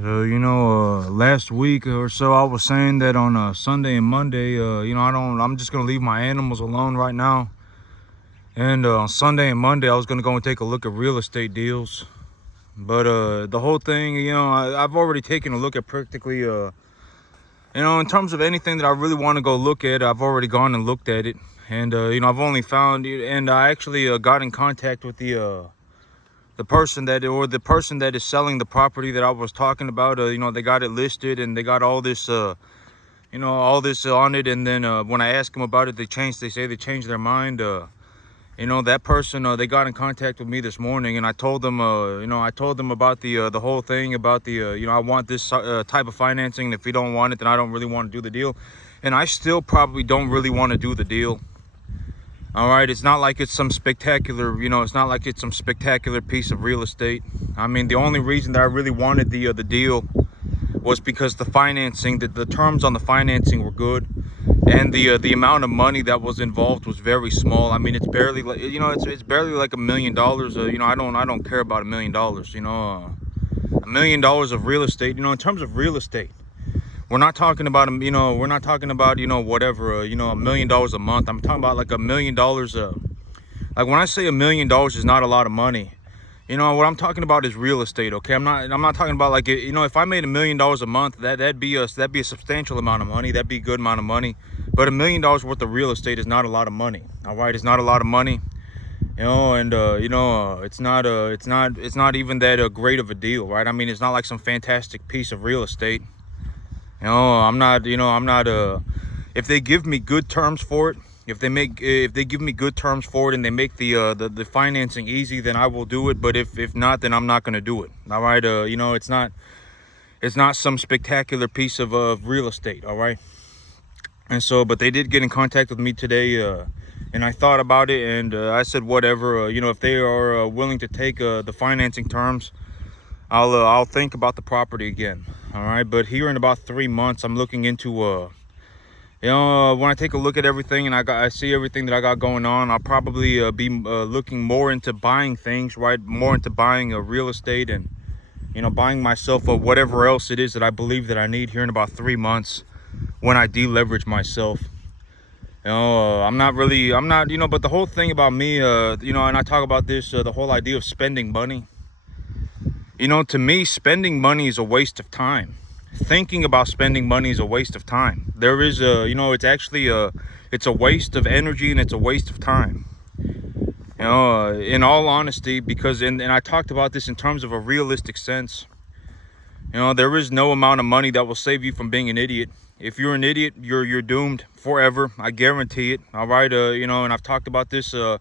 Last week or so, I was saying that on Sunday and Monday, I'm just gonna leave my animals alone right now. And on Sunday and Monday, I was gonna go and take a look at real estate deals. But the whole thing, I've already taken a look at practically, in terms of anything that I really want to go look at, I've already gone and looked at it. And I've only found, and I actually got in contact with the person that is selling the property that I was talking about. They got it listed and they got all this on it. And then when I asked them about it, they say they changed their mind. That person, they got in contact with me this morning, and I told them about the whole thing about I want this type of financing, and if you don't want it, then I don't really want to do the deal. And I still probably don't really want to do the deal. All right, it's not like it's some spectacular, piece of real estate. I mean, the only reason that I really wanted the deal was because the financing, the terms on the financing were good, and the amount of money that was involved was very small. I mean, it's barely like, it's barely like $1 million. I don't care about $1 million. $1 million of real estate. In terms of real estate, we're not talking about whatever, $1 million a month. I'm talking about like $1 million. Like when I say $1 million is not a lot of money, what I'm talking about is real estate. Okay, I'm not talking about like, if I made $1 million a month, that'd be a substantial amount of money. That'd be a good amount of money. But $1 million worth of real estate is not a lot of money. All right, it's not a lot of money. It's not even that great of a deal, right? I mean, it's not like some fantastic piece of real estate. I'm not, if they give me good terms for it, if they give me good terms for it and they make the financing easy, then I will do it. But if not, then I'm not going to do it. All right. It's not some spectacular piece of real estate. All right. And so, but they did get in contact with me today, and I thought about it, and I said, whatever, if they are willing to take the financing terms, I'll think about the property again. All right, but here in about 3 months, I'm looking into when I take a look at everything and I see everything that I got going on, I'll probably be looking more into buying things, right? More into buying a real estate and buying myself whatever else it is that I believe that I need here in about 3 months when I deleverage myself. I'm not, but the whole thing about me, and I talk about this, the whole idea of spending money. To me, spending money is a waste of time. Thinking about spending money is a waste of time. There is it's a waste of energy and it's a waste of time. In all honesty, because, and I talked about this in terms of a realistic sense. There is no amount of money that will save you from being an idiot. If you're an idiot, you're doomed forever. I guarantee it. All right. And I've talked about this, there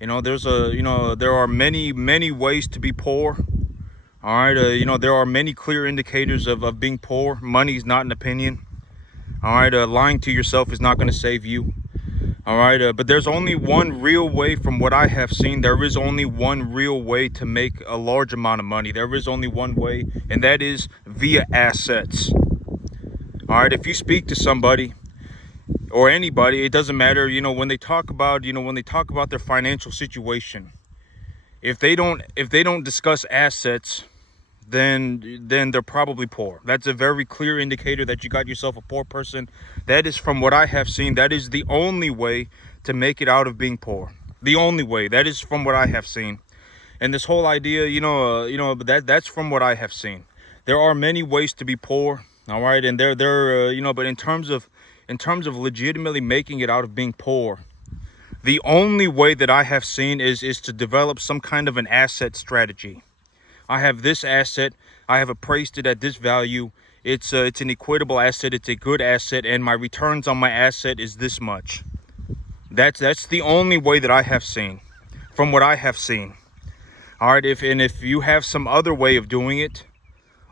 are many ways to be poor. All right, there are many clear indicators of being poor. Money is not an opinion. All right, lying to yourself is not going to save you. All right, but there's only one real way from what I have seen. There is only one real way to make a large amount of money. There is only one way, and that is via assets. All right, if you speak to somebody or anybody, it doesn't matter, when they talk about, their financial situation, if they don't discuss assets, then they're probably poor. That's a very clear indicator that you got yourself a poor person. That is, from what I have seen, that is the only way to make it out of being poor. The only way. That is from what I have seen. And this whole idea, that's from what I have seen. There are many ways to be poor, all right, and but in terms of legitimately making it out of being poor, the only way that I have seen is to develop some kind of an asset strategy. I have this asset, I have appraised it at this value. It's an equitable asset, it's a good asset, and my returns on my asset is this much. That's the only way that I have seen, from what I have seen. All right, if you have some other way of doing it,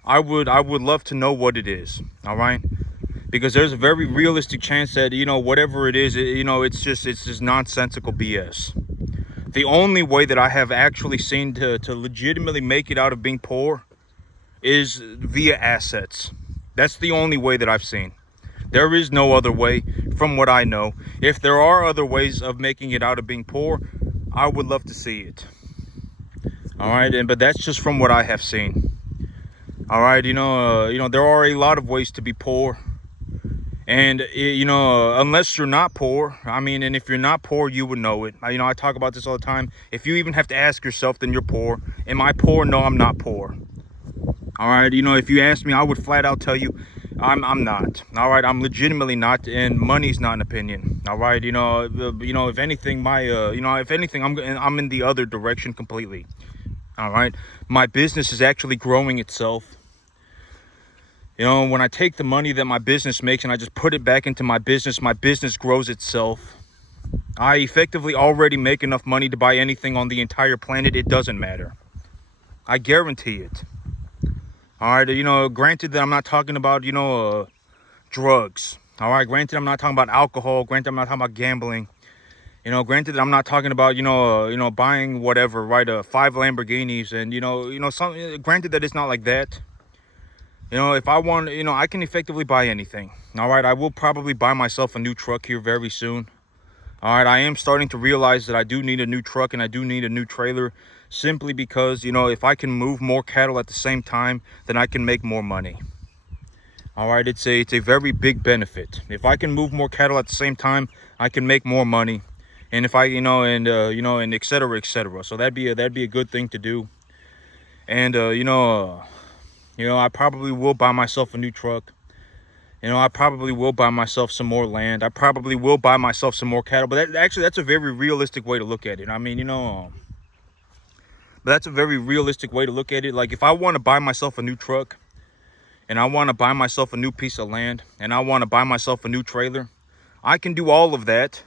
I would love to know what it is. All right, because there's a very realistic chance that whatever it is, it's just nonsensical BS. The only way that I have actually seen to legitimately make it out of being poor is via assets. That's the only way that I've seen. There is no other way from what I know. If there are other ways of making it out of being poor, I would love to see it. All right, but that's just from what I have seen. All right, there are a lot of ways to be poor. And, unless you're not poor, I mean, and if you're not poor, you would know it. I talk about this all the time. If you even have to ask yourself, then you're poor. Am I poor? No, I'm not poor. All right, if you ask me, I would flat out tell you I'm not. All right, I'm legitimately not, and money's not an opinion. All right, if anything, I'm in the other direction completely. All right, my business is actually growing itself. When I take the money that my business makes and I just put it back into my business grows itself. I effectively already make enough money to buy anything on the entire planet. It doesn't matter. I guarantee it. All right, granted that I'm not talking about, drugs. All right, granted I'm not talking about alcohol. Granted I'm not talking about gambling. Granted that I'm not talking about, buying whatever, right, 5 Lamborghinis and, granted that it's not like that. If I want, I can effectively buy anything. All right, I will probably buy myself a new truck here very soon. All right, I am starting to realize that I do need a new truck and I do need a new trailer simply because, if I can move more cattle at the same time, then I can make more money. All right, it's a very big benefit. If I can move more cattle at the same time, I can make more money. And if I, and et cetera, et cetera. So that'd be a good thing to do. And, I probably will buy myself a new truck. I probably will buy myself some more land. I probably will buy myself some more cattle. But that's a very realistic way to look at it. I mean, but that's a very realistic way to look at it. Like, if I want to buy myself a new truck and I want to buy myself a new piece of land and I want to buy myself a new trailer, I can do all of that.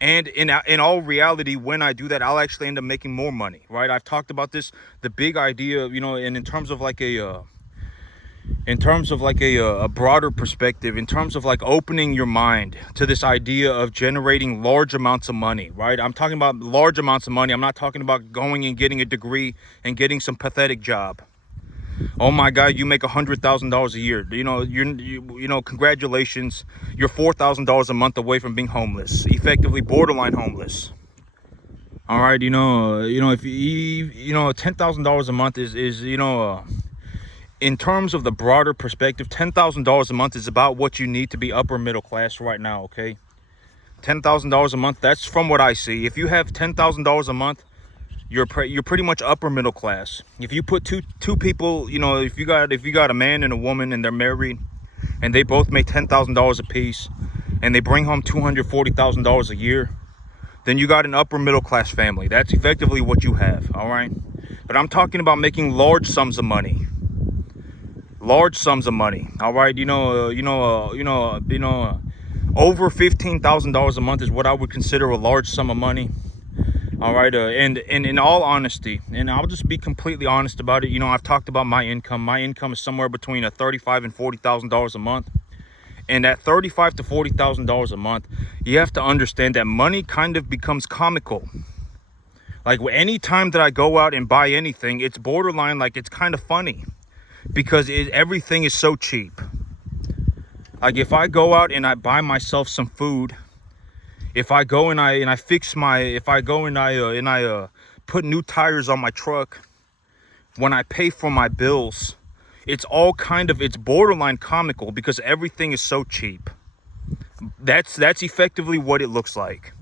And in all reality, when I do that, I'll actually end up making more money, right? I've talked about this, the big idea, and in terms of like a broader perspective, in terms of like opening your mind to this idea of generating large amounts of money, right? I'm talking about large amounts of money. I'm not talking about going and getting a degree and getting some pathetic job. Oh my God, you make $100,000 a year. Congratulations. You're $4,000 a month away from being homeless, effectively borderline homeless. All right, if $10,000 a month is in terms of the broader perspective, $10,000 a month is about what you need to be upper middle class right now. Okay, $10,000 a month. That's from what I see. If you have $10,000 a month, you're pretty much upper middle class. If you put two people, if you got a man and a woman and they're married and they both make $10,000 a piece and they bring home $240,000 a year, then you got an upper middle class family. That's effectively what you have. All right, but I'm talking about making large sums of money. Large sums of money. All right, over $15,000 a month is what I would consider a large sum of money. All right, and in all honesty, and I'll just be completely honest about it. I've talked about my income. My income is somewhere between $35,000 and $40,000 a month. And at $35,000 to $40,000 a month, you have to understand that money kind of becomes comical. Like, any time that I go out and buy anything, it's borderline like it's kind of funny because everything is so cheap. Like, if I go out and I buy myself some food, if I go and I put new tires on my truck, when I pay for my bills, it's borderline comical because everything is so cheap. That's effectively what it looks like.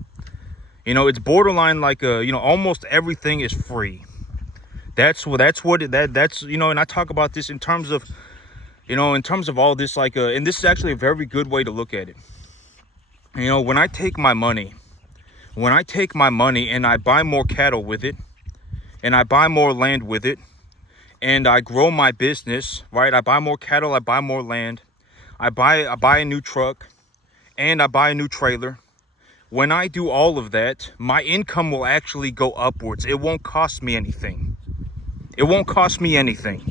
It's borderline like almost everything is free. And I talk about this in terms of all this, and this is actually a very good way to look at it. When I take my money and I buy more cattle with it, and I buy more land with it, and I grow my business, right? I buy more cattle, I buy more land, I buy a new truck, and I buy a new trailer. When I do all of that, my income will actually go upwards. It won't cost me anything. It won't cost me anything.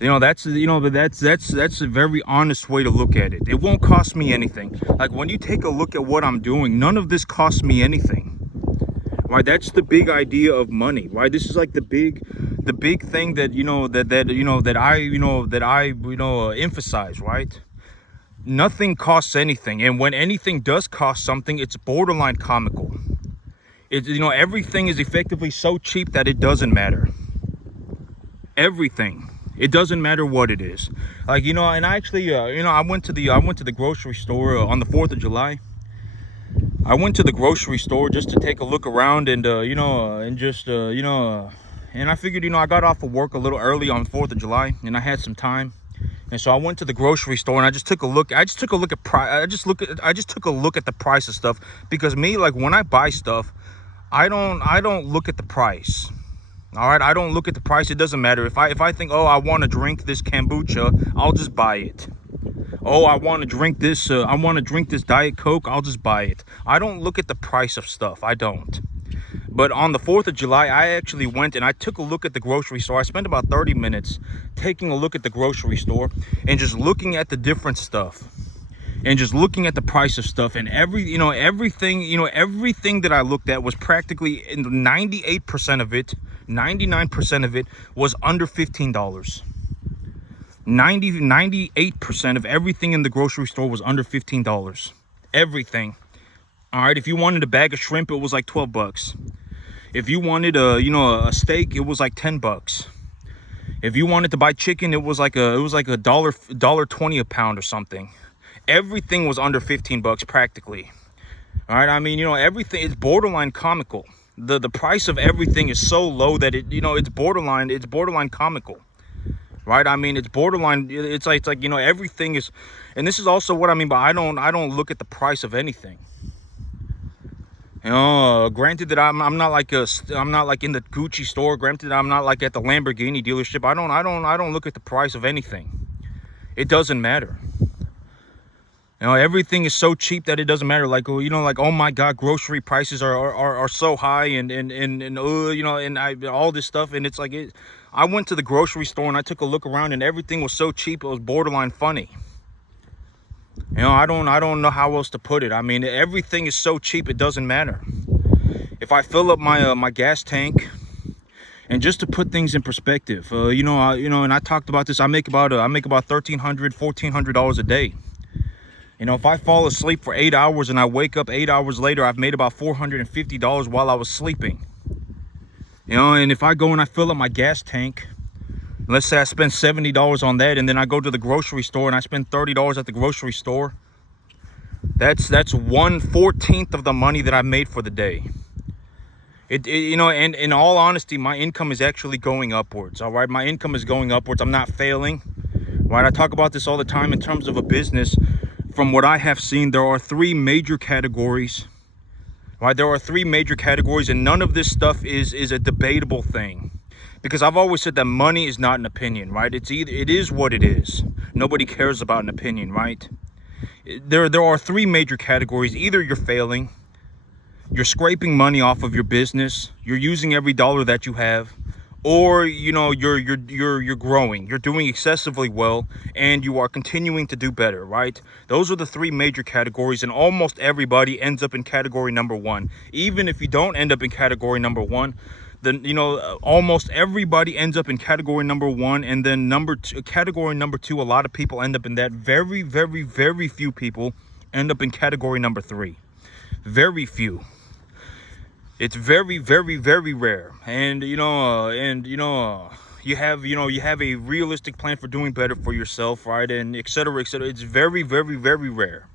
That's a very honest way to look at it. It won't cost me anything. Like, when you take a look at what I'm doing, none of this costs me anything. Right? That's the big idea of money. Right? This is like the big thing that I emphasize. Right? Nothing costs anything, and when anything does cost something, it's borderline comical. Everything is effectively so cheap that it doesn't matter. Everything. It doesn't matter what it is. Like, and I actually, I went to the grocery store on the 4th of July. I went to the grocery store just to take a look around and, and just, and I figured, I got off of work a little early on 4th of July and I had some time. And so I went to the grocery store and I just took a look. I just took a look at the price of stuff, because me, like, when I buy stuff, I don't look at the price. All right, I don't look at the price. It doesn't matter. If I think, oh, I want to drink this kombucha, I'll just buy it. Oh, I want to drink this Diet Coke, I'll just buy it. I don't look at the price of stuff. I don't. But on the 4th of July, I actually went and I took a look at the grocery store. I spent about 30 minutes taking a look at the grocery store and just looking at the different stuff and just looking at the price of stuff, and everything that I looked at was practically, in 98% of it, 99% of it was under $15. 98% of everything in the grocery store was under $15. Everything. All right, if you wanted a bag of shrimp, it was like 12 bucks. If you wanted a steak, it was like 10 bucks. If you wanted to buy chicken, it was like a dollar 20 a pound or something. Everything was under 15 bucks practically. All right, I mean, everything is borderline comical. The price of everything is so low that it's borderline comical. Right? I mean, it's borderline. It's like everything is, and this is also what I mean by I don't look at the price of anything. Granted that I'm not like in the Gucci store. Granted, I'm not like at the Lamborghini dealership. I don't look at the price of anything. It doesn't matter. Everything is so cheap that it doesn't matter. Like, oh my God, grocery prices are so high, and all this stuff, and it's like I went to the grocery store and I took a look around and everything was so cheap it was borderline funny. I don't know how else to put it. I mean, everything is so cheap it doesn't matter. If I fill up my gas tank, and just to put things in perspective, and I talked about this, I make about $1,300, $1,400 a day. If I fall asleep for 8 hours and I wake up 8 hours later, I've made about $450 while I was sleeping. And if I go and I fill up my gas tank, let's say I spend $70 on that, and then I go to the grocery store and I spend $30 at the grocery store, that's 1/14 of the money that I made for the day. And in all honesty, my income is actually going upwards. All right, my income is going upwards. I'm not failing. Right, I talk about this all the time in terms of a business. From what I have seen, there are 3 major categories. Right, there are 3 major categories, and none of this stuff is a debatable thing. Because I've always said that money is not an opinion, right? It is what it is. Nobody cares about an opinion, right? There are 3 major categories. Either you're failing, you're scraping money off of your business, you're using every dollar that you have, or you're growing, you're doing excessively well, and you are continuing to do better, right? Those are the 3 major categories, and almost everybody ends up in category number 1. Even if you don't end up in category number 1, then almost everybody ends up in category number 1, and then category number 2, a lot of people end up in that. Very, very, very few people end up in category number 3. Very few. It's very, very, very rare. And you have a realistic plan for doing better for yourself, right? And et cetera, et cetera. It's very, very, very rare.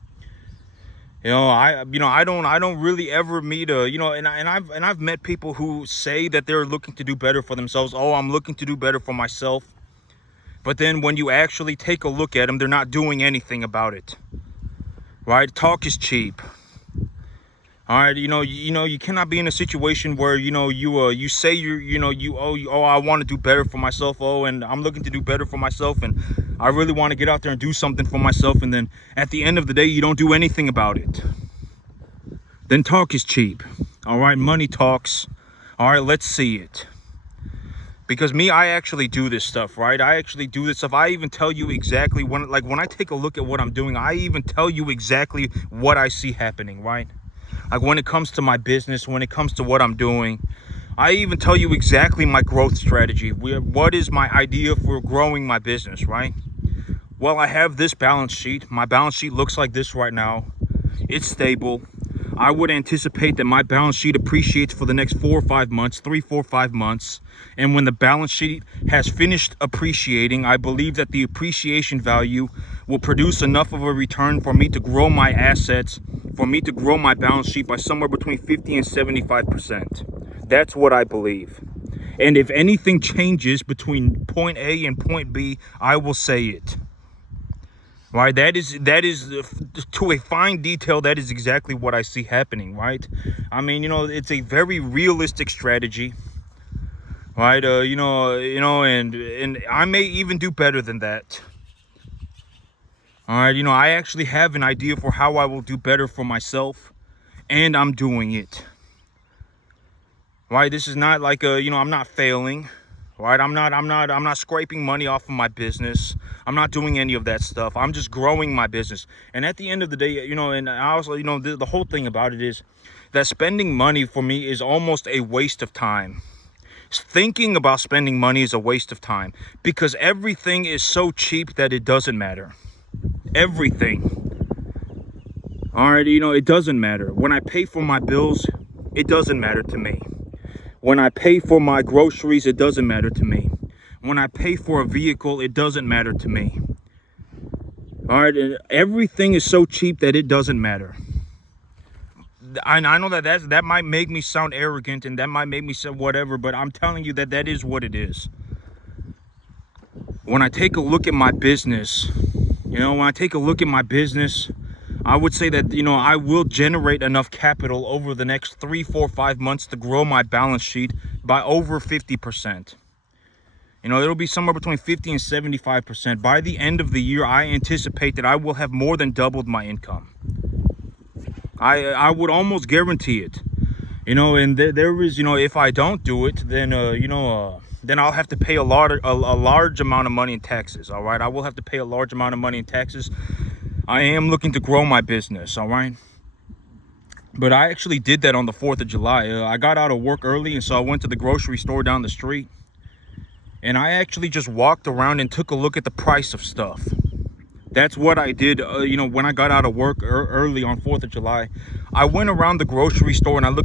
I don't really ever meet and I've met people who say that they're looking to do better for themselves. Oh, I'm looking to do better for myself. But then when you actually take a look at them, they're not doing anything about it. Right? Talk is cheap. All right, you cannot be in a situation where you say I want to do better for myself. Oh, and I'm looking to do better for myself, and I really want to get out there and do something for myself, and then at the end of the day you don't do anything about it. Then talk is cheap. All right, money talks. All right, let's see it. Because me, I actually do this stuff, right? I actually do this stuff. I even tell you exactly when I take a look at what I'm doing, I even tell you exactly what I see happening, right? Like when it comes to my business, when it comes to what I'm doing, I even tell you exactly my growth strategy. What is my idea for growing my business, right? Well, I have this balance sheet. My balance sheet looks like this right now. It's stable. I would anticipate that my balance sheet appreciates for the next 4 or 5 months, 3, 4, 5 months. And when the balance sheet has finished appreciating, I believe that the appreciation value will produce enough of a return for me to grow my assets, for me to grow my balance sheet by somewhere between 50 and 75%. That's what I believe. And if anything changes between point A and point B, I will say it. Right, that is to a fine detail. That is exactly what I see happening. Right, I mean, it's a very realistic strategy. Right, and I may even do better than that. All right, I actually have an idea for how I will do better for myself, and I'm doing it. Right, this is not like I'm not failing. Right, I'm not scraping money off of my business. I'm not doing any of that stuff. I'm just growing my business. And at the end of the day, and I also, the whole thing about it is that spending money for me is almost a waste of time. Thinking about spending money is a waste of time because everything is so cheap that it doesn't matter. Everything. All right, it doesn't matter. When I pay for my bills, it doesn't matter to me. When I pay for my groceries, it doesn't matter to me. When I pay for a vehicle, it doesn't matter to me. All right, everything is so cheap that it doesn't matter. I know that might make me sound arrogant and that might make me say whatever, but I'm telling you that is what it is. When I take a look at my business, I would say that, I will generate enough capital over the next 3, 4, 5 months to grow my balance sheet by over 50%. It'll be somewhere between 50 and 75%. By the end of the year, I anticipate that I will have more than doubled my income. I would almost guarantee it. And there is, if I don't do it, then, then I'll have to pay a large amount of money in taxes, all right? I will have to pay a large amount of money in taxes. I am looking to grow my business, all right? But I actually did that on the 4th of July. I got out of work early, and so I went to the grocery store down the street. And I actually just walked around and took a look at the price of stuff. That's what I did, when I got out of work early on 4th of July. I went around the grocery store and I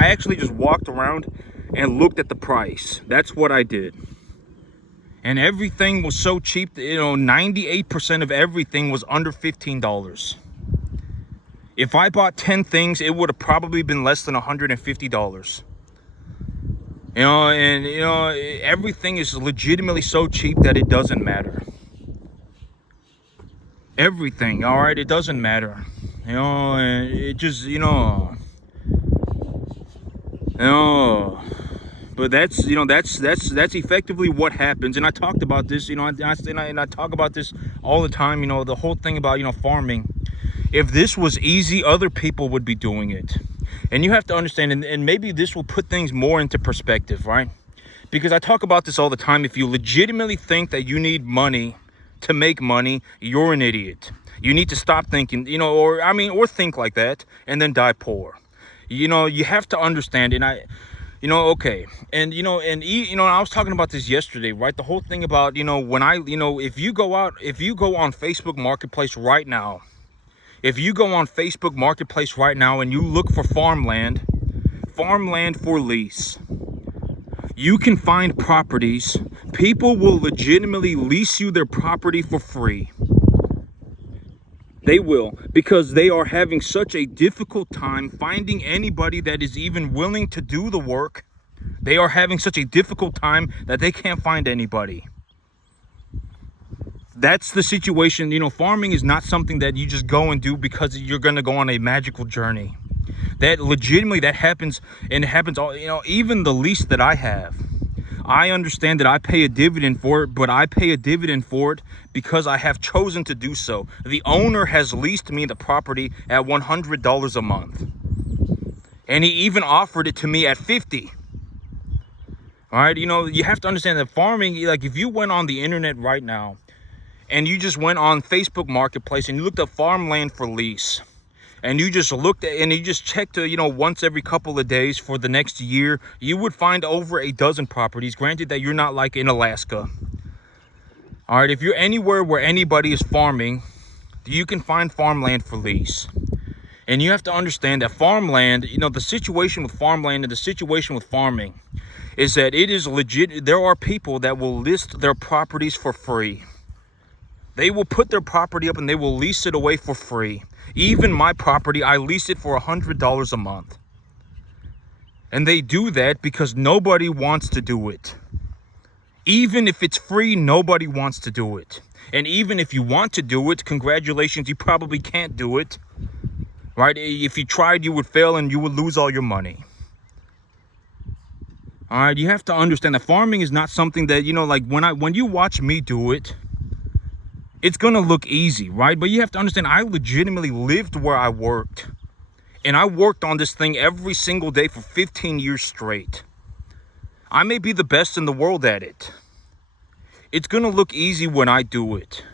actually just walked around and looked at the price. That's what I did. And everything was so cheap, 98% of everything was under $15. If I bought 10 things, it would have probably been less than $150. Everything is legitimately so cheap that it doesn't matter. Everything, all right, it doesn't matter. It just, But that's effectively what happens. And I talked about this, I talk about this all the time, the whole thing about, farming. If this was easy, other people would be doing it. And you have to understand, and maybe this will put things more into perspective, right? Because I talk about this all the time. If you legitimately think that you need money to make money, you're an idiot. You need to stop thinking, or think like that and then die poor. You have to understand, and okay. And, I was talking about this yesterday, right? The whole thing about, if you go on Facebook Marketplace right now, and you look for farmland for lease, you can find properties. People will legitimately lease you their property for free. They will, because they are having such a difficult time finding anybody that is even willing to do the work. They are having such a difficult time that they can't find anybody. That's the situation. Farming is not something that you just go and do because you're going to go on a magical journey. That legitimately, that happens, and it happens all, even the lease that I have. I understand that I pay a dividend for it, but I pay a dividend for it because I have chosen to do so. The owner has leased me the property at $100 a month. And he even offered it to me at $50. All right, you have to understand that farming, like if you went on the internet right now and you just went on Facebook Marketplace and you looked up farmland for lease, and you just looked at, and you just checked, once every couple of days for the next year, you would find over a dozen properties. Granted that you're not like in Alaska. All right, if you're anywhere where anybody is farming, you can find farmland for lease. And you have to understand that farmland, the situation with farmland and the situation with farming is that it is legit. There are people that will list their properties for free. They will put their property up and they will lease it away for free. Even my property, I lease it for $100 a month. And they do that because nobody wants to do it. Even if it's free, nobody wants to do it. And even if you want to do it, congratulations, you probably can't do it. Right? If you tried, you would fail and you would lose all your money. All right, you have to understand that farming is not something that, like when you watch me do it, it's going to look easy, right? But you have to understand, I legitimately lived where I worked. And I worked on this thing every single day for 15 years straight. I may be the best in the world at it. It's going to look easy when I do it.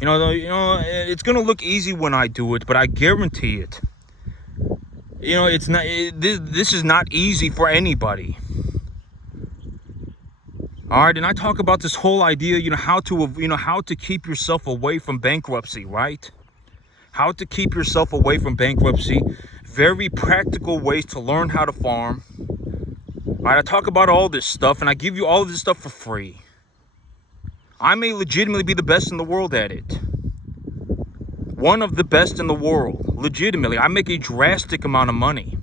It's going to look easy when I do it, but I guarantee it. It's not. This is not easy for anybody. All right, and I talk about this whole idea, how to keep yourself away from bankruptcy, right? How to keep yourself away from bankruptcy. Very practical ways to learn how to farm. All right, I talk about all this stuff, and I give you all of this stuff for free. I may legitimately be the best in the world at it. One of the best in the world, legitimately. I make a drastic amount of money.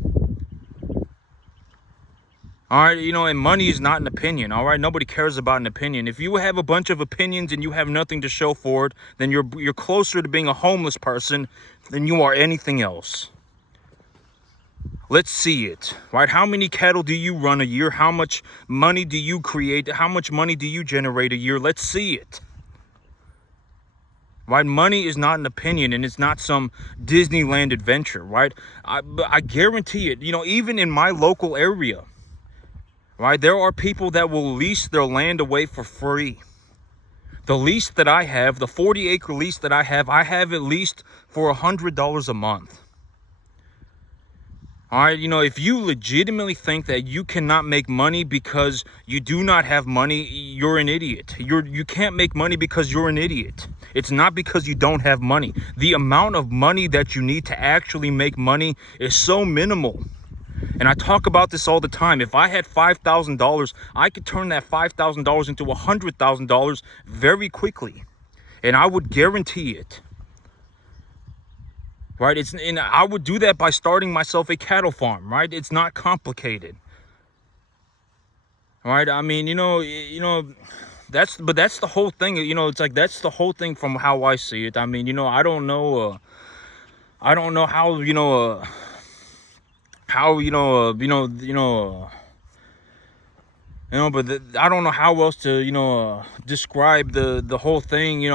All right, and money is not an opinion, all right? Nobody cares about an opinion. If you have a bunch of opinions and you have nothing to show for it, then you're closer to being a homeless person than you are anything else. Let's see it, right? How many cattle do you run a year? How much money do you create? How much money do you generate a year? Let's see it. Right? Money is not an opinion, and it's not some Disneyland adventure, right? I guarantee it, even in my local area, right? There are people that will lease their land away for free. The lease that I have, the 40-acre lease that I have it leased for $100 a month. All right, if you legitimately think that you cannot make money because you do not have money, you're an idiot. You can't make money because you're an idiot. It's not because you don't have money. The amount of money that you need to actually make money is so minimal. And I talk about this all the time. If I had $5,000, I could turn that $5,000 into $100,000 very quickly. And I would guarantee it. Right? And I would do that by starting myself a cattle farm, right? It's not complicated. Right? I mean, that's the whole thing. It's like that's the whole thing from how I see it. I mean, I don't know but I don't know how else to, describe the whole thing.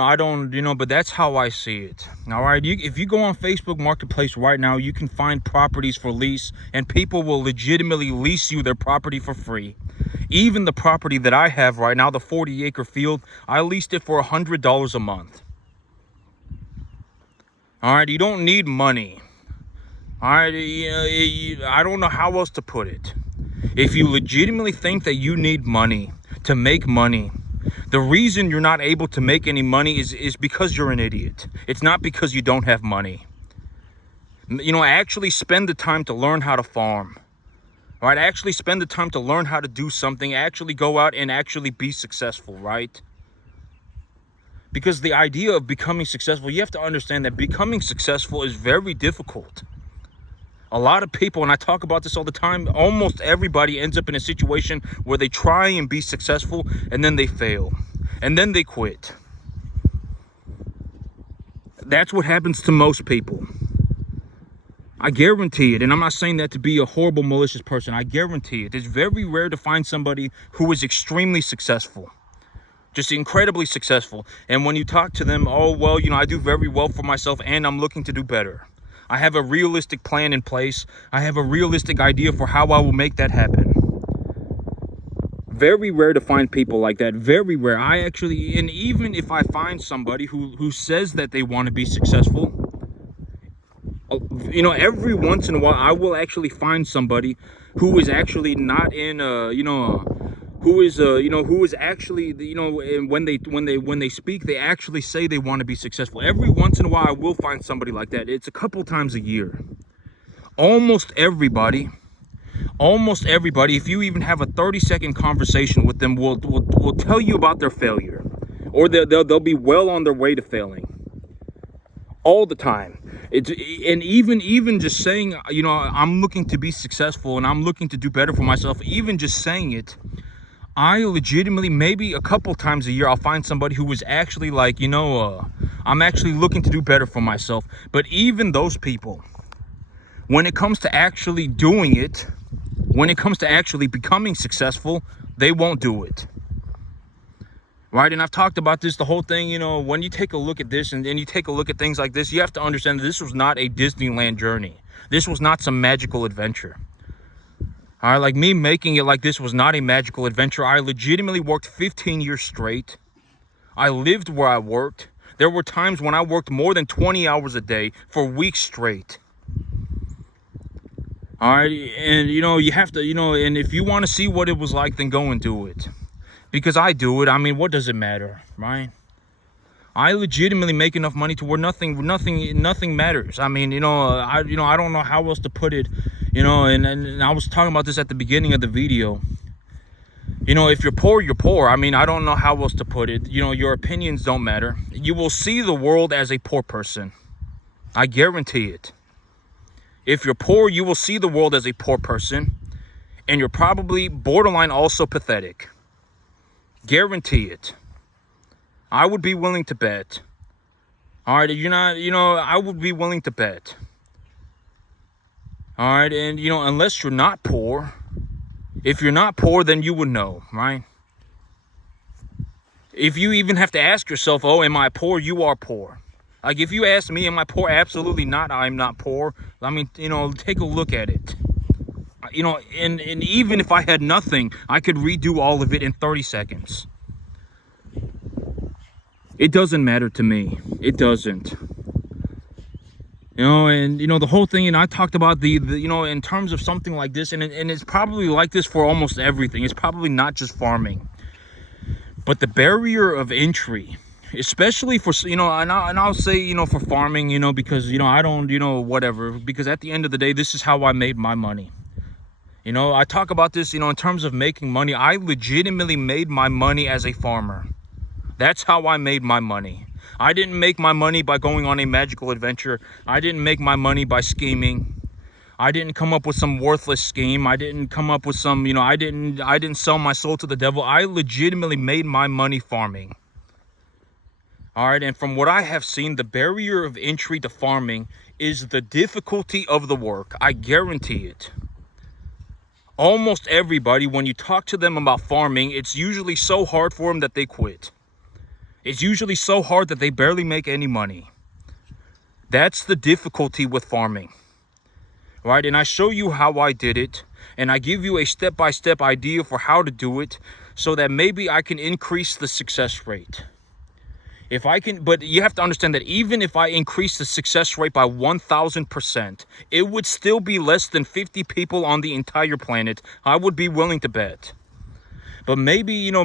But that's how I see it. All right. If you go on Facebook Marketplace right now, you can find properties for lease, and people will legitimately lease you their property for free. Even the property that I have right now, the 40-acre field, I leased it for $100 a month. All right. You don't need money. All right. I don't know how else to put it. If you legitimately think that you need money to make money, the reason you're not able to make any money is because you're an idiot. It's not because you don't have money. Actually spend the time to learn how to farm. Right? Actually spend the time to learn how to do something. Actually go out and actually be successful, right? Because the idea of becoming successful, you have to understand that becoming successful is very difficult. A lot of people, and I talk about this all the time, almost everybody ends up in a situation where they try and be successful and then they fail. And then they quit. That's what happens to most people. I guarantee it. And I'm not saying that to be a horrible, malicious person. I guarantee it. It's very rare to find somebody who is extremely successful. Just incredibly successful. And when you talk to them, oh, well, I do very well for myself and I'm looking to do better. I have a realistic plan in place. I have a realistic idea for how I will make that happen. Very rare to find people like that. Very rare. And even if I find somebody who says that they want to be successful, every once in a while I will actually find somebody who is actually not in who is actually, when they speak, they actually say they want to be successful. Every once in a while I will find somebody like that. It's a couple times a year. almost everybody, if you even have a 30-second conversation with them, will tell you about their failure, or they'll be well on their way to failing all the time. And even just saying, you know, I'm looking to be successful and I'm looking to do better for myself, even just saying it, I legitimately, maybe a couple times a year, I'll find somebody who was actually like, you know, I'm actually looking to do better for myself. But even those people, when it comes to actually doing it, when it comes to actually becoming successful, they won't do it. Right? And I've talked about this, the whole thing, you know, when you take a look at this and you take a look at things like this, you have to understand that this was not a Disneyland journey. This was not some magical adventure. All right, like me making it like this was not a magical adventure. I legitimately worked 15 years straight. I lived where I worked. There were times when I worked more than 20 hours a day for weeks straight. All right, and you know, you have to, you know, and if you want to see what it was like, then go and do it. Because I do it. I mean, what does it matter, right? I legitimately make enough money to where nothing matters. I mean, you know, I don't know how else to put it, you know, and I was talking about this at the beginning of the video. You know, if you're poor, you're poor. I mean, I don't know how else to put it. You know, your opinions don't matter. You will see the world as a poor person. I guarantee it. If you're poor, you will see the world as a poor person, and you're probably borderline also pathetic. Guarantee it. I would be willing to bet. All right, you're not, you know, I would be willing to bet. All right, and you know, unless you're not poor, if you're not poor, then you would know, right? If you even have to ask yourself, oh, am I poor? You are poor. Like, if you ask me, am I poor? Absolutely not. I'm not poor. I mean, you know, take a look at it. You know, and even if I had nothing, I could redo all of it in 30 seconds. It doesn't matter to me. It doesn't. You know, and, you know, the whole thing, and I talked about the you know, in terms of something like this, and it's probably like this for almost everything. It's probably not just farming. But the barrier of entry, especially for, you know, and I'll say, you know, for farming, you know, because, you know, I don't, you know, whatever, because at the end of the day, this is how I made my money. You know, I talk about this, you know, in terms of making money. I legitimately made my money as a farmer. That's how I made my money. I didn't make my money by going on a magical adventure. I didn't make my money by scheming. I didn't come up with some worthless scheme. I didn't come up with some, you know, I didn't sell my soul to the devil. I legitimately made my money farming. All right, and from what I have seen, the barrier of entry to farming is the difficulty of the work. I guarantee it. Almost everybody, when you talk to them about farming, it's usually so hard for them that they quit. It's usually so hard that they barely make any money. That's the difficulty with farming. Right? And I show you how I did it, and I give you a step-by-step idea for how to do it so that maybe I can increase the success rate. If I can, but you have to understand that even if I increase the success rate by 1,000%, it would still be less than 50 people on the entire planet. I would be willing to bet. But maybe, I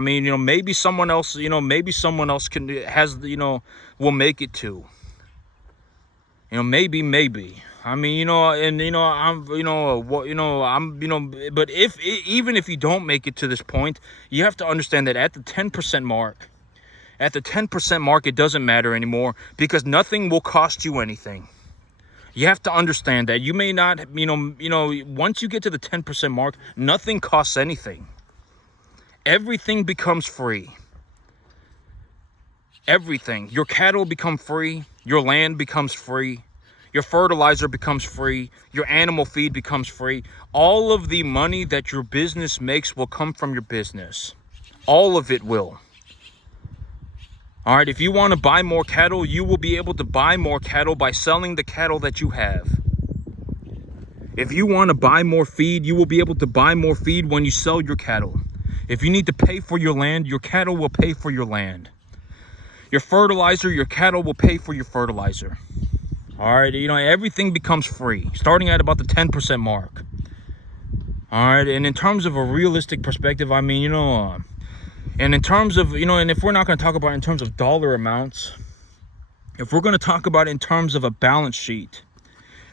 mean, maybe someone else, maybe someone else will make it too. Maybe. I mean, but even if you don't make it to this point, you have to understand that at the 10% mark, it doesn't matter anymore, because nothing will cost you anything. You have to understand that you may not, once you get to the 10% mark, nothing costs anything. Everything becomes free. Everything. Your cattle become free. Your land becomes free. Your fertilizer becomes free. Your animal feed becomes free. All of the money that your business makes will come from your business. All of it will. All right, if you want to buy more cattle, you will be able to buy more cattle by selling the cattle that you have. If you want to buy more feed, you will be able to buy more feed when you sell your cattle. If you need to pay for your land, your cattle will pay for your land. Your fertilizer, your cattle will pay for your fertilizer. All right, everything becomes free, starting at about the 10% mark. All right, and in terms of a realistic perspective, I mean, and in terms of, and if we're not going to talk about it in terms of dollar amounts, if we're going to talk about it in terms of a balance sheet,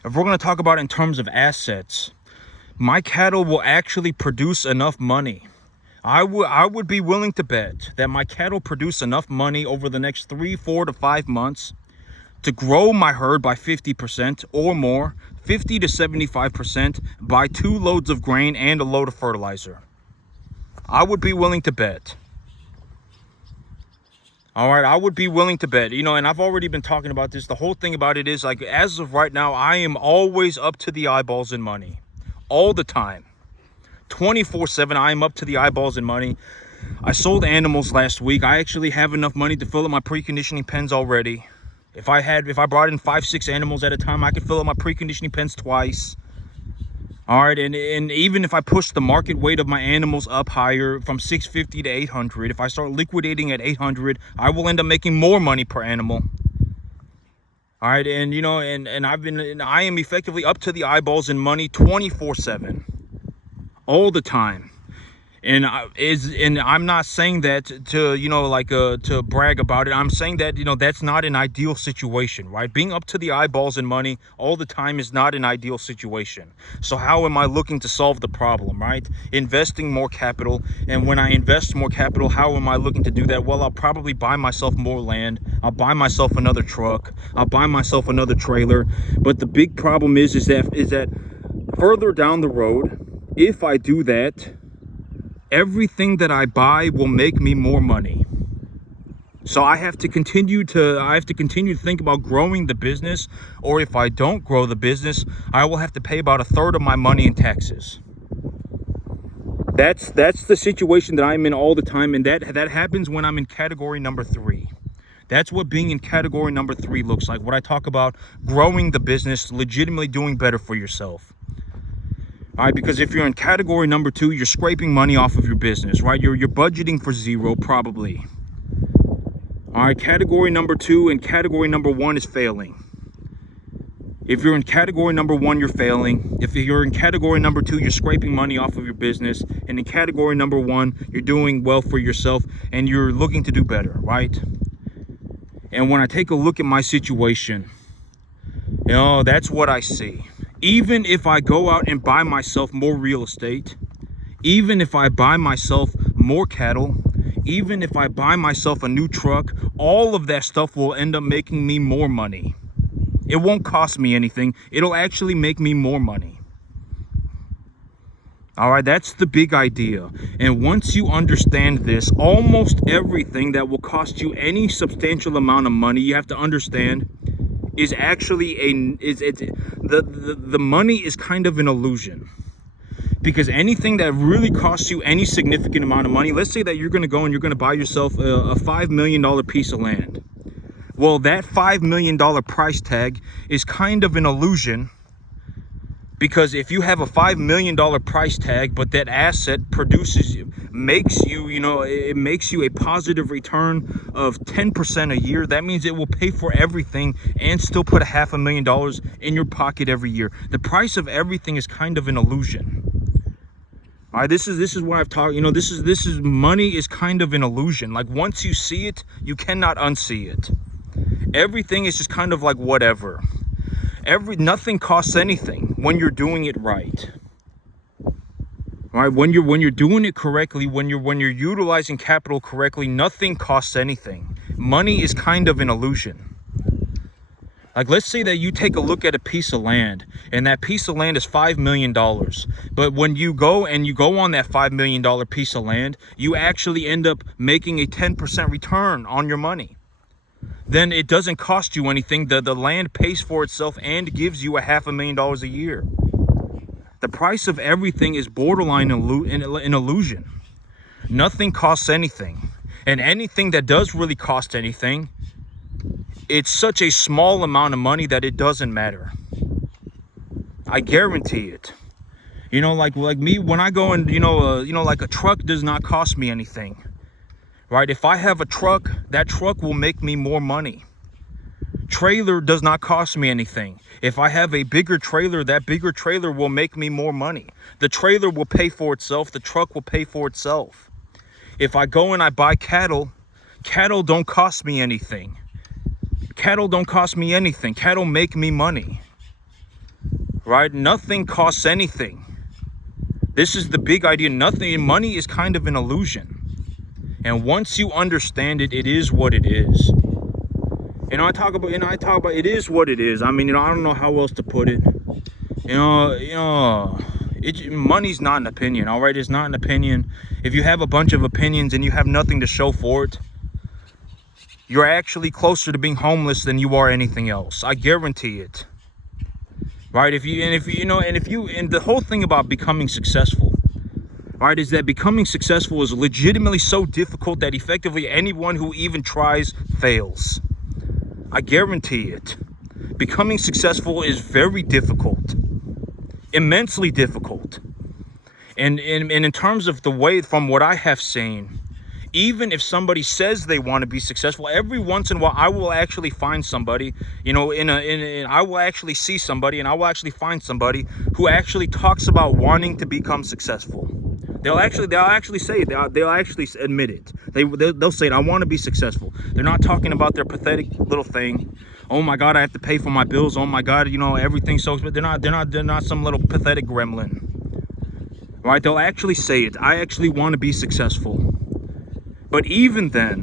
if we're going to talk about in terms of assets, my cattle will actually produce enough money. I would be willing to bet that my cattle produce enough money over the next 3, 4 to 5 months to grow my herd by 50% or more, 50 to 75%, buy 2 loads of grain and a load of fertilizer. I would be willing to bet. All right, I would be willing to bet, you know, and I've already been talking about this. The whole thing about it is, like, as of right now, I am always up to the eyeballs in money. All the time. 24/7, I am up to the eyeballs in money. I sold animals last week. I actually have enough money to fill up my preconditioning pens already. If I brought in 5, 6 animals at a time, I could fill up my preconditioning pens twice. All right, and even if I push the market weight of my animals up higher from 650 to 800, if I start liquidating at 800, I will end up making more money per animal. All right, and you know, and I am effectively up to the eyeballs in money 24/7, all the time. And I'm not saying that to, you know, like to brag about it. I'm saying that, you know, that's not an ideal situation, right? Being up to the eyeballs in money all the time is not an ideal situation. So how am I looking to solve the problem, right? Investing more capital. And when I invest more capital, how am I looking to do that? Well, I'll probably buy myself more land. I'll buy myself another truck. I'll buy myself another trailer. But the big problem is that further down the road, if I do that, everything that I buy will make me more money. So I have to continue to think about growing the business, or if I don't grow the business, I will have to pay about 1/3 of my money in taxes. That's the situation that I'm in all the time, and that happens when I'm in category number 3. That's what being in category number 3 looks like. What I talk about growing the business, legitimately doing better for yourself. All right, because if you're in category number 2, you're scraping money off of your business, right? You're budgeting for 0 probably. All right, category number 2 and category number 1 is failing. If you're in category number 1, you're failing. If you're in category number 2, you're scraping money off of your business. And in category number 1, you're doing well for yourself and you're looking to do better, right? And when I take a look at my situation, you know, that's what I see. Even if I go out and buy myself more real estate, even if I buy myself more cattle, even if I buy myself a new truck, all of that stuff will end up making me more money. It won't cost me anything. It'll actually make me more money. All right, that's the big idea. And once you understand this, almost everything that will cost you any substantial amount of money, you have to understand, is actually the money is kind of an illusion. Because anything that really costs you any significant amount of money, let's say that you're going to go and you're going to buy yourself a $5 million piece of land. Well, that $5 million price tag is kind of an illusion, because if you have a $5 million price tag, but that asset makes you a positive return of 10% a year, that means it will pay for everything and still put $500,000 in your pocket every year. The price of everything is kind of an illusion. All right, this is what I've talked, you know, this is money is kind of an illusion. Like, once you see it, you cannot unsee it. Everything is just kind of like whatever. Nothing costs anything when you're doing it right. Right? When you're doing it correctly, when you're utilizing capital correctly, nothing costs anything. Money is kind of an illusion. Like, let's say that you take a look at a piece of land, and that piece of land is $5 million. But when you go on that $5 million piece of land, you actually end up making a 10% return on your money. Then it doesn't cost you anything. The land pays for itself and gives you $500,000 a year. The price of everything is borderline an illusion. Nothing costs anything. And anything that does really cost anything, it's such a small amount of money that it doesn't matter. I guarantee it. You know, like me, when I go and, like a truck does not cost me anything. Right? If I have a truck, that truck will make me more money. Trailer does not cost me anything. If I have a bigger trailer, that bigger trailer will make me more money. The trailer will pay for itself. The truck will pay for itself. If I go and I buy cattle, cattle don't cost me anything. Cattle don't cost me anything. Cattle make me money. right? Nothing costs anything. This is the big idea. Nothing, money is kind of an illusion. And once you understand it, it is what it is. I talk about it is what it is. I mean, I don't know how else to put it. Money's not an opinion, all right? It's not an opinion. If you have a bunch of opinions and you have nothing to show for it, you're actually closer to being homeless than you are anything else. I guarantee it. Right? And the whole thing about becoming successful, right, is that becoming successful is legitimately so difficult that effectively anyone who even tries fails. I guarantee it. Becoming successful is very difficult. Immensely difficult. And in terms of the way, from what I have seen, even if somebody says they want to be successful, every once in a while I will actually find somebody, I will actually see somebody, and I will actually find somebody who actually talks about wanting to become successful. They'll actually say it. They'll actually admit it. They'll say it. I want to be successful. They're not talking about their pathetic little thing. Oh my God, I have to pay for my bills. Oh my God, everything's so. They're not some little pathetic gremlin. Right? They'll actually say it. I actually want to be successful. But even then,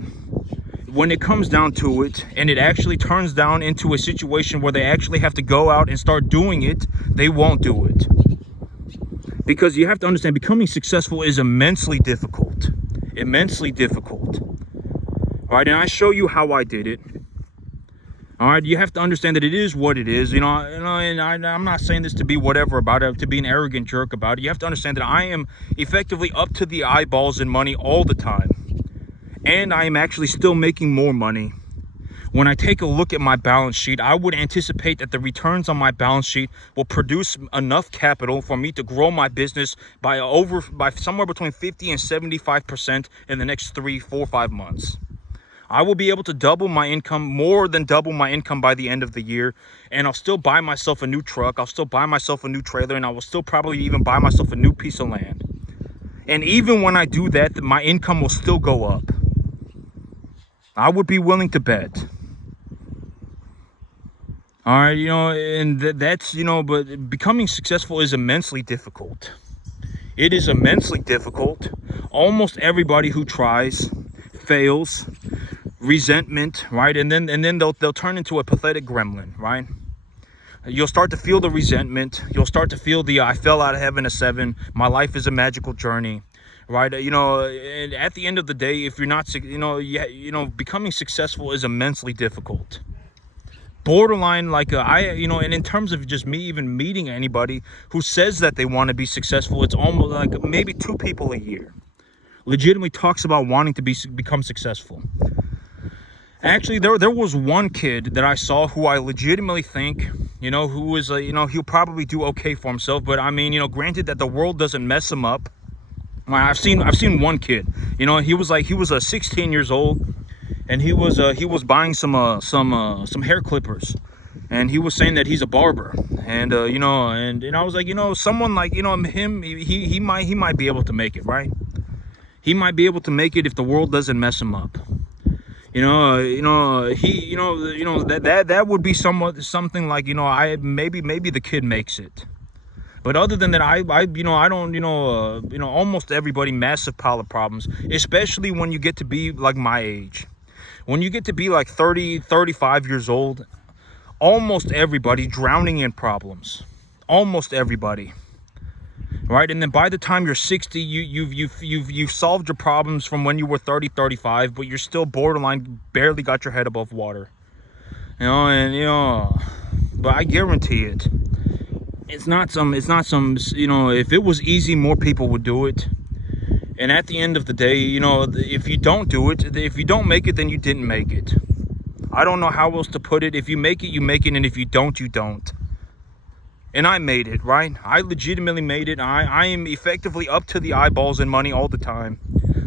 when it comes down to it, and it actually turns down into a situation where they actually have to go out and start doing it, they won't do it. Because you have to understand, becoming successful is immensely difficult. Immensely difficult. All right, and I show you how I did it. All right, you have to understand that it is what it is. And I'm not saying this to be whatever about it, to be an arrogant jerk about it. You have to understand that I am effectively up to the eyeballs in money all the time. And I am actually still making more money. When I take a look at my balance sheet, I would anticipate that the returns on my balance sheet will produce enough capital for me to grow my business by somewhere between 50 and 75% in the next 3, 4, 5 months. I will be able to double my income, more than double my income by the end of the year. And I'll still buy myself a new truck. I'll still buy myself a new trailer. And I will still probably even buy myself a new piece of land. And even when I do that, my income will still go up. I would be willing to bet. All right, and that's, but becoming successful is immensely difficult. It is immensely difficult. Almost everybody who tries fails. Resentment, right? And then they'll turn into a pathetic gremlin, right? You'll start to feel the resentment. You'll start to feel the I fell out of heaven a 7. My life is a magical journey. Right, and at the end of the day, if you're not, becoming successful is immensely difficult. Borderline, and in terms of just me even meeting anybody who says that they want to be successful, it's almost like maybe 2 people a year legitimately talks about wanting to become successful. Actually, there was one kid that I saw who I legitimately think, who was, he'll probably do okay for himself. But I mean, granted that the world doesn't mess him up. I've seen one kid, he was 16 years old, and he was buying some hair clippers, and he was saying that he's a barber, and and I was like, someone like him, he might be able to make it, right? He might be able to make it if the world doesn't mess him up. That would be something like, maybe the kid makes it. But other than that, I don't, almost everybody, massive pile of problems, especially when you get to be like my age. When you get to be like 30, 35 years old, almost everybody drowning in problems. Almost everybody. Right? And then by the time you're 60, you've solved your problems from when you were 30, 35, but you're still borderline, barely got your head above water. But I guarantee it. It's not some, if it was easy, more people would do it. And at the end of the day, if you don't do it, if you don't make it, then you didn't make it. I don't know how else to put it. If you make it, you make it. And if you don't, you don't. And I made it, right? I legitimately made it. I am effectively up to the eyeballs in money all the time.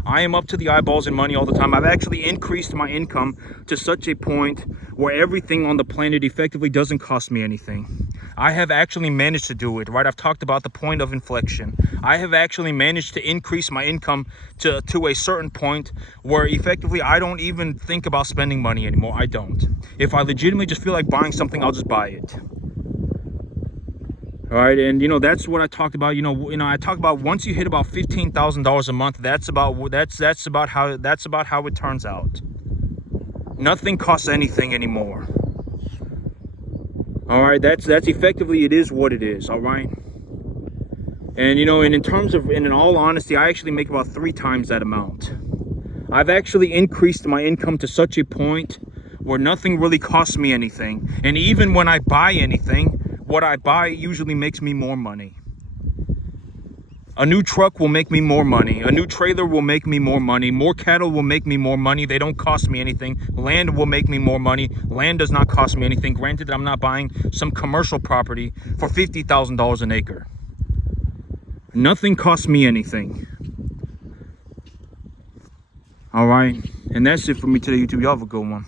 I am up to the eyeballs in money all the time. I've actually increased my income to such a point where everything on the planet effectively doesn't cost me anything. I have actually managed to do it, right? I've talked about the point of inflection. I have actually managed to increase my income to a certain point where effectively I don't even think about spending money anymore. I don't. If I legitimately just feel like buying something, I'll just buy it. All right, and you know that's what I talked about. I talked about once you hit about $15,000 a month. That's about how it turns out. Nothing costs anything anymore. All right, that's effectively, it is what it is. All right, and and in all honesty, I actually make about 3 times that amount. I've actually increased my income to such a point where nothing really costs me anything, and even when I buy anything, what I buy usually makes me more money. A new truck will make me more money. A new trailer will make me more money. More cattle will make me more money. They don't cost me anything. Land will make me more money. Land does not cost me anything. Granted that I'm not buying some commercial property for $50,000 an acre. Nothing costs me anything. All right. And that's it for me today, YouTube. Y'all have a good one.